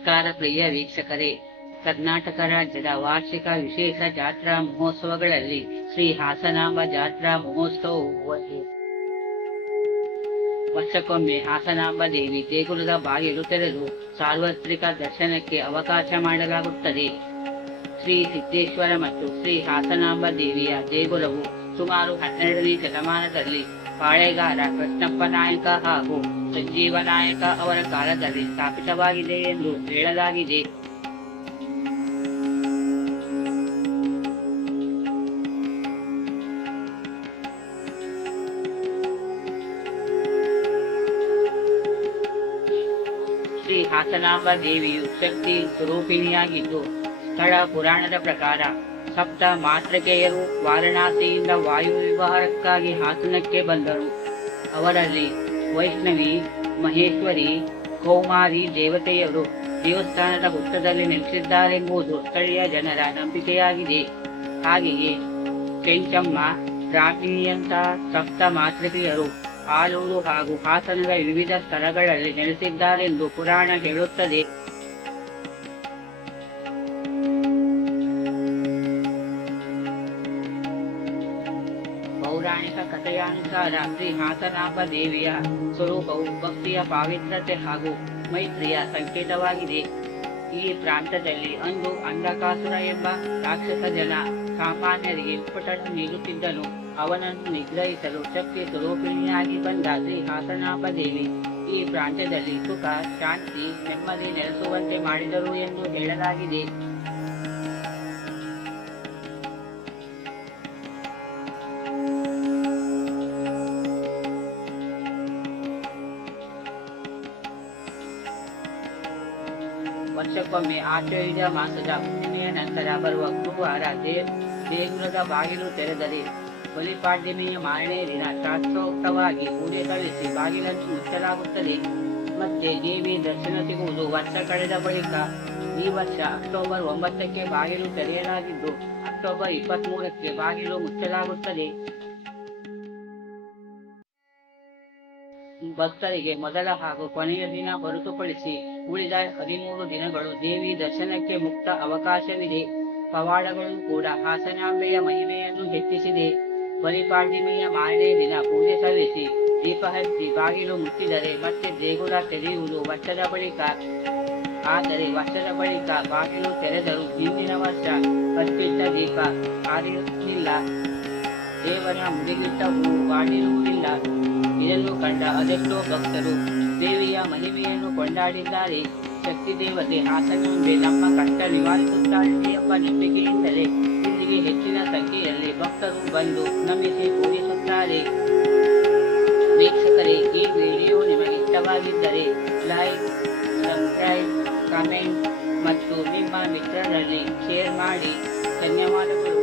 ನಮಸ್ಕಾರ ಪ್ರಿಯ ವೀಕ್ಷಕರೇ. ಕರ್ನಾಟಕ ರಾಜ್ಯದ ವಾರ್ಷಿಕ ವಿಶೇಷ ಜಾತ್ರಾ ಮಹೋತ್ಸವಗಳಲ್ಲಿ ಶ್ರೀ ಹಾಸನಾಂಬ ಜಾತ್ರಾ ಮಹೋತ್ಸವವು ವರ್ಷಕ್ಕೊಮ್ಮೆ ಹಾಸನಾಂಬ ದೇವಿ ದೇಗುಲದ ಬಾಗಿಲು ತೆರೆದು ಸಾರ್ವತ್ರಿಕ ದರ್ಶನಕ್ಕೆ ಅವಕಾಶ ಮಾಡಲಾಗುತ್ತದೆ. ಶ್ರೀ ಸಿದ್ದೇಶ್ವರ ಮತ್ತು ಶ್ರೀ ಹಾಸನಾಂಬ ದೇವಿಯ ದೇಗುಲವು ಸುಮಾರು ಹನ್ನೆರಡನೇ ಶತಮಾನದಲ್ಲಿ ಪಾಳೆಗಾರ ಕೃಷ್ಣಪ್ಪ ನಾಯಕ ಹಾಗೂ ಸಂಜೀವ ನಾಯಕ ಅವರ ಕಾಲದಲ್ಲಿ ಸ್ಥಾಪಿತವಾಗಿದೆ ಎಂದು ಹೇಳಲಾಗಿದೆ. ಶ್ರೀ ಹಾಸನಾಂಬ ದೇವಿಯು ಶಕ್ತಿ ಸ್ವರೂಪಿಣಿಯಾಗಿದ್ದು, ಸ್ಥಳ ಪುರಾಣದ ಪ್ರಕಾರ ಸಪ್ತ ಮಾತೃಕೆಯರು ವಾರಣಾಸಿಯಿಂದ ವಾಯು ವಿವಾಹಕ್ಕಾಗಿ ಹಾಸನಕ್ಕೆ ಬಂದರು. ಅವರಲ್ಲಿ ವೈಷ್ಣವಿ, ಮಹೇಶ್ವರಿ, ಕೌಮಾರಿ ದೇವತೆಯರು ದೇವಸ್ಥಾನದ ಹುತ್ತದಲ್ಲಿ ನೆಲೆಸಿದ್ದಾರೆಂಬುದು ಸ್ಥಳೀಯ ಜನರ ನಂಬಿಕೆಯಾಗಿದೆ. ಹಾಗೆಯೇ ಕೆಂಚಮ್ಮ ಬ್ರಾಹ್ಮಿಣಿಯಂತಹ ಸಪ್ತ ಮಾತೃಕೆಯರು ಆಲೂರು ಹಾಗೂ ಹಾಸನದ ವಿವಿಧ ಸ್ಥಳಗಳಲ್ಲಿ ನೆಲೆಸಿದ್ದಾರೆಂದು ಪುರಾಣ ಹೇಳುತ್ತದೆ. ಪೌರಾಣಿಕ ಕಥೆಯಾನುಸಾರ ಶ್ರೀ ಹಾಸನಾಂಬ ದೇವಿಯ ಸ್ವರೂಪವು ಭಕ್ತಿಯ ಪಾವಿತ್ರತೆ ಹಾಗೂ ಮೈತ್ರಿಯ ಸಂಕೇತವಾಗಿದೆ. ಈ ಪ್ರಾಂತದಲ್ಲಿ ಅಂದು ಅಂಧಕಾಸುರ ಎಂಬ ರಾಕ್ಷಸ ಜನ ಸಾಮಾನ್ಯರಿಗೆ ಉಪಟನ್ನು ನೀಡುತ್ತಿದ್ದನು. ಅವನನ್ನು ನಿಗ್ರಹಿಸಲು ಶಕ್ತಿ ಸ್ವರೂಪಿಣಿಯಾಗಿ ಬಂದ ಶ್ರೀ ಹಾಸನಾಂಬ ದೇವಿ ಈ ಪ್ರಾಂತ್ಯದಲ್ಲಿ ಸುಖ, ಶಾಂತಿ, ನೆಮ್ಮದಿ ನೆಲೆಸುವಂತೆ ಮಾಡಿದರು ಎಂದು ಹೇಳಲಾಗಿದೆ. ವರ್ಷಕ್ಕೊಮ್ಮೆ ಆಶ್ವಯುಜ ಮಾಸದ ಹುಣ್ಣಿಮೆಯ ನಂತರ ಬರುವ ಗುರುವಾರ ದೇಗುಲದ ಬಾಗಿಲು ತೆರೆದರೆ ಬಲಿಪಾಡ್ಯಮಿಯ ಮಾರನೇ ದಿನ ಶಾಸ್ತ್ರೋಕ್ತವಾಗಿ ಪೂಜೆ ಸಲ್ಲಿಸಿ ಬಾಗಿಲನ್ನು ಮುಚ್ಚಲಾಗುತ್ತದೆ. ಮತ್ತೆ ದೇವಿ ದರ್ಶನ ಸಿಗುವುದು ವರ್ಷ ಕಳೆದ ಬಳಿಕ. ಈ ವರ್ಷ ಅಕ್ಟೋಬರ್ ಒಂಬತ್ತಕ್ಕೆ ಬಾಗಿಲು ತೆರೆಯಲಾಗಿದ್ದು, ಅಕ್ಟೋಬರ್ ಇಪ್ಪತ್ಮೂರಕ್ಕೆ ಬಾಗಿಲು ಮುಚ್ಚಲಾಗುತ್ತದೆ. ಭಕ್ತರಿಗೆ ಮೊದಲ ಹಾಗೂ ಕೊನೆಯ ದಿನ ಹೊರತುಪಡಿಸಿ ಉಳಿದ ಹದಿಮೂರು ದಿನಗಳು ದೇವಿ ದರ್ಶನಕ್ಕೆ ಮುಕ್ತ ಅವಕಾಶವಿದೆ. ಪವಾಡಗಳು ಕೂಡ ಹಾಸನಾಂಬೆಯ ಮಹಿಮೆಯನ್ನು ಹೆಚ್ಚಿಸಿದೆ. ಬಲಿಪಾಡ್ಯಮಿಯ ಮಾರನೇ ದಿನ ಪೂಜೆ ಸಲ್ಲಿಸಿ ದೀಪ ಹಚ್ಚಿ ಬಾಗಿಲು ಮುಟ್ಟಿದರೆ ಮತ್ತೆ ದೇಗುಲ ತೆರೆಯುವುದು ವರ್ಷದ ಬಳಿಕ. ಆದರೆ ವರ್ಷದ ಬಳಿಕ ಬಾಗಿಲು ತೆರೆದರೂ ಹಿಂದಿನ ವರ್ಷ ಕಟ್ಟಿಟ್ಟ ದೀಪ ಆರಿಯುತ್ತಿಲ್ಲ ದೇವರ ಮುಡಿಗಿಟ್ಟ ಹೂ ಬಾಡಿರುವುದಿಲ್ಲ ಇದನ್ನು ಕಂಡ ಅದೆಷ್ಟೋ ಭಕ್ತರು ದೇವಿಯ ಮಹಿಮೆಯನ್ನು ಕೊಂಡಾಡಿದ್ದಾರೆ. ಶಕ್ತಿ ದೇವತೆ ಹಾಸನಾಂಬೆ ನಮ್ಮ ಕಷ್ಟ ನಿವಾರಿಸುತ್ತಾಳೆ ಎಂಬ ನಂಬಿಕೆಯಿಂದಲೇ ಇಲ್ಲಿಗೆ ಹೆಚ್ಚಿನ ಸಂಖ್ಯೆಯಲ್ಲಿ ಭಕ್ತರು ಬಂದು ನಮಿಸಿ ಪೂಜಿಸುತ್ತಾರೆ. ವೀಕ್ಷಕರೇ, ಈ ವಿಡಿಯೋ ನಿಮಗೆ ಇಷ್ಟವಾಗಿದ್ದರೆ ಲೈಕ್, ಸಬ್ಸ್ಕ್ರೈಬ್, ಕಮೆಂಟ್ ಮತ್ತು ನಿಮ್ಮ ಮಿತ್ರರಲ್ಲಿ ಶೇರ್ ಮಾಡಿ. ಧನ್ಯವಾದಗಳು.